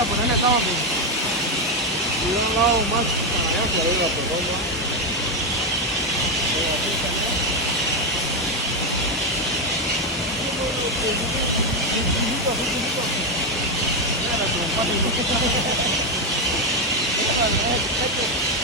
a ponerle todo aquí. Y de un lado más para allá hacia arriba, por favor, ¿no? Mira,